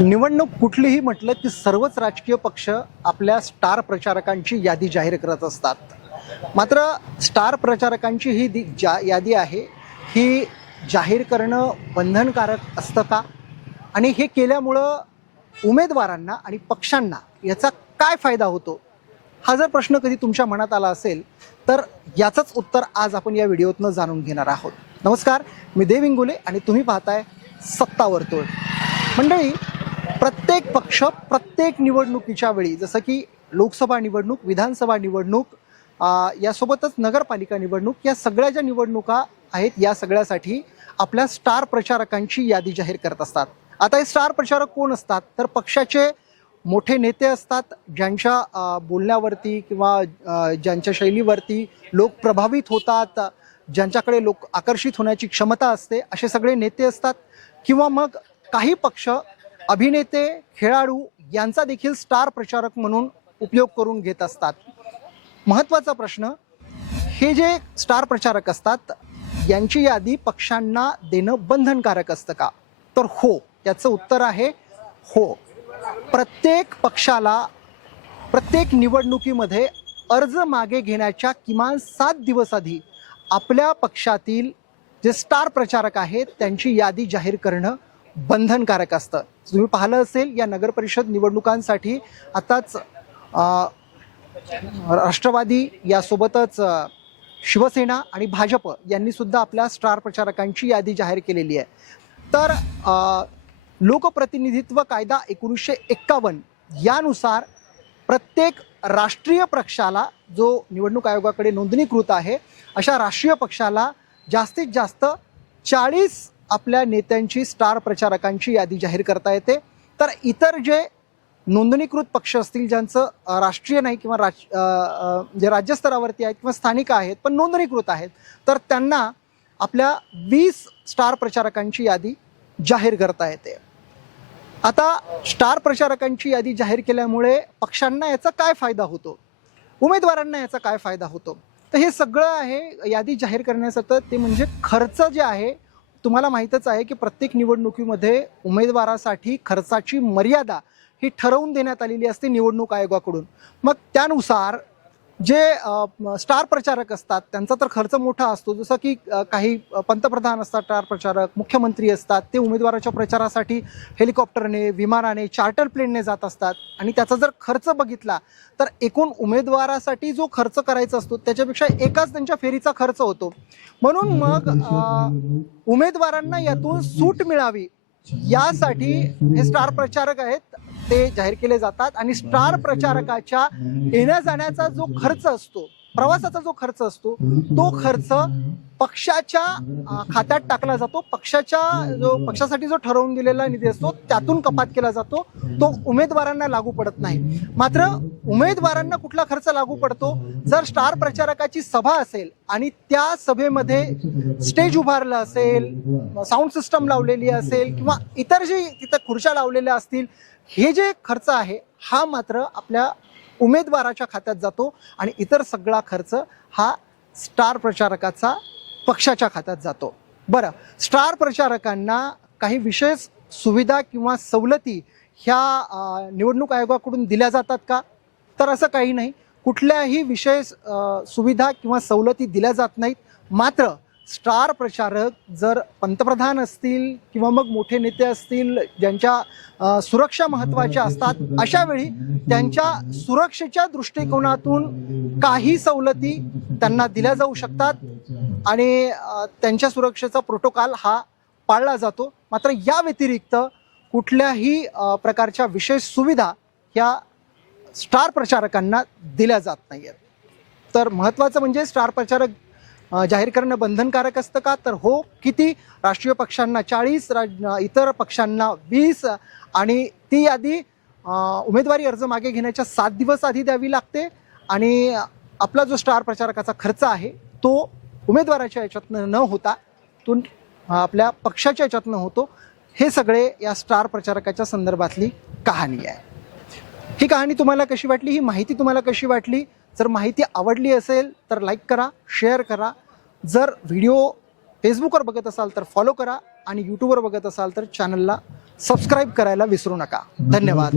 निवडणूक कुठलीही म्हटलं की सर्वच राजकीय पक्ष आपल्या स्टार प्रचारकांची यादी जाहीर करत असतात. मात्र स्टार प्रचारकांची ही दि जा यादी आहे ही जाहीर करणं बंधनकारक असतं का? आणि हे केल्यामुळं उमेदवारांना आणि पक्षांना याचा काय फायदा होतो? हा जर प्रश्न कधी तुमच्या मनात आला असेल तर याचंच उत्तर आज आपण या व्हिडिओतनं जाणून घेणार आहोत. नमस्कार मी देव आणि तुम्ही पाहताय सत्ता वर्तुळ मंडळी प्रत्येक पक्ष प्रत्येक निवडणुकीच्या वेळी जसं की लोकसभा निवडणूक विधानसभा निवडणूक यासोबतच नगरपालिका निवडणूक या सगळ्या ज्या निवडणुका आहेत या सगळ्यासाठी आपल्या स्टार प्रचारकांची यादी जाहीर करत असतात. आता हे स्टार प्रचारक कोण असतात? तर पक्षाचे मोठे नेते असतात ज्यांच्या बोलण्यावरती किंवा ज्यांच्या शैलीवरती लोक प्रभावित होतात ज्यांच्याकडे लोक आकर्षित होण्याची क्षमता असते असे सगळे नेते असतात. किंवा मग काही पक्ष अभिनेते खेळाडू यांचा देखील स्टार प्रचारक म्हणून उपयोग करून घेत असतात. महत्त्वाचा प्रश्न हे जे स्टार प्रचारक असतात यांची यादी पक्षांना देणं बंधनकारक असतं का? तर हो याचं उत्तर आहे हो. प्रत्येक पक्षाला प्रत्येक निवडणुकीमध्ये अर्ज मागे घेण्याच्या किमान सात दिवस आधी आपल्या पक्षातील जे स्टार प्रचारक आहेत त्यांची यादी जाहीर करणं बंधनकारक असतं. तुम्ही पाहिलं असेल या नगरपरिषद निवडणुकांसाठी आताच राष्ट्रवादी यासोबतच शिवसेना आणि भाजप यांनी सुद्धा आपल्या स्टार प्रचारकांची यादी जाहीर केलेली आहे. तर लोकप्रतिनिधित्व कायदा एकोणीसशे एक्कावन्न यानुसार प्रत्येक राष्ट्रीय पक्षाला जो निवडणूक आयोगाकडे नोंदणीकृत आहे अशा राष्ट्रीय पक्षाला जास्तीत जास्त चाळीस आपल्या नेत्यांची स्टार प्रचारकांची यादी जाहीर करता येते. तर इतर जे नोंदणीकृत पक्ष असतील ज्यांचं राष्ट्रीय नाही किंवा राज जे म्हणजे राज्यस्तरावरती आहेत किंवा स्थानिक आहेत पण नोंदणीकृत आहेत तर त्यांना आपल्या वीस स्टार प्रचारकांची यादी जाहीर करता येते. आता स्टार प्रचारकांची यादी जाहीर केल्यामुळे पक्षांना याचा काय फायदा होतो? उमेदवारांना याचा काय फायदा होतो? तर हे सगळं आहे यादी जाहीर करण्याचं ते म्हणजे खर्च जे आहे तुम्हाला माहीतच आहे की प्रत्येक निवडणुकीमध्ये उमेदवारासाठी खर्चाची मर्यादा ही ठरवून देण्यात आलेली असते निवडणूक आयोगाकडून. मग त्यानुसार जे स्टार प्रचारक असतात त्यांचा तर खर्च मोठा असतो. जसं की काही पंतप्रधान असतात स्टार प्रचारक मुख्यमंत्री असतात ते उमेदवाराच्या प्रचारासाठी हेलिकॉप्टरने विमानाने चार्टर प्लेनने जात असतात. आणि त्याचा जर खर्च बघितला तर एकूण उमेदवारासाठी जो खर्च करायचा असतो त्याच्यापेक्षा एकाच त्यांच्या फेरीचा खर्च होतो. म्हणून मग उमेदवारांना यातून सूट मिळावी यासाठी हे स्टार प्रचारक आहेत ते जाहीर केले जातात आणि स्टार प्रचारकाच्या येण्या जाण्याचा जो खर्च असतो प्रवासाचा जो खर्च असतो तो खर्च पक्षाच्या खात्यात टाकला जातो. पक्षाच्या जो पक्षासाठी जो ठरवून दिलेला निधी असतो त्यातून कपात केला जातो. तो उमेदवारांना लागू पडत नाही. मात्र उमेदवारांना कुठला खर्च लागू पडतो? जर स्टार प्रचारकाची सभा असेल आणि त्या सभेमध्ये स्टेज उभारलं असेल साऊंड सिस्टम लावलेली असेल किंवा इतर जे तिथं खुर्च्या लावलेल्या असतील हे जे खर्च आहे हा मात्र आपल्या उमेदवाराच्या खात्यात जातो आणि इतर सगळा खर्च हा स्टार प्रचारकाचा पक्षाच्या खात्यात जातो. बरं स्टार प्रचारकांना काही विशेष सुविधा किंवा सवलती ह्या निवडणूक आयोगाकडून दिल्या जातात का? तर असं काही नाही. कुठल्याही विशेष सुविधा किंवा सवलती दिल्या जात नाहीत. मात्र स्टार प्रचारक जर पंतप्रधान असतील किंवा मग मोठे नेते असतील ज्यांच्या सुरक्षा महत्त्वाच्या असतात अशा वेळी त्यांच्या सुरक्षेच्या दृष्टिकोनातून काही सवलती त्यांना दिल्या जाऊ शकतात आणि त्यांच्या सुरक्षेचा प्रोटोकॉल हा पाळला जातो. मात्र या व्यतिरिक्त कुठल्याही प्रकारच्या विशेष सुविधा ह्या स्टार प्रचारकांना दिल्या जात नाही आहेत तर महत्त्वाचं म्हणजे स्टार प्रचारक जाहीर करणं बंधनकारक असतं का? तर हो किती? राष्ट्रीय पक्षांना चाळीस राज इतर पक्षांना वीस आणि ती यादी उमेदवारी अर्ज मागे घेण्याच्या सात दिवस आधी द्यावी लागते आणि आपला जो स्टार प्रचारकाचा खर्च आहे तो उमेदवाराच्या याच्यातनं न होता तो आपल्या पक्षाच्या याच्यातनं होतो. हे सगळे या स्टार प्रचारकाच्या संदर्भातली कहाणी आहे. ही कहाणी तुम्हाला कशी वाटली? ही माहिती तुम्हाला कशी वाटली? जर माहिती आवडली असेल तर लाईक करा शेअर करा. जर व्हिडिओ फेसबुकवर बघत असाल तर फॉलो करा आणि यूट्यूबवर बघत असाल तर चॅनलला सबस्क्राईब करायला विसरू नका. धन्यवाद.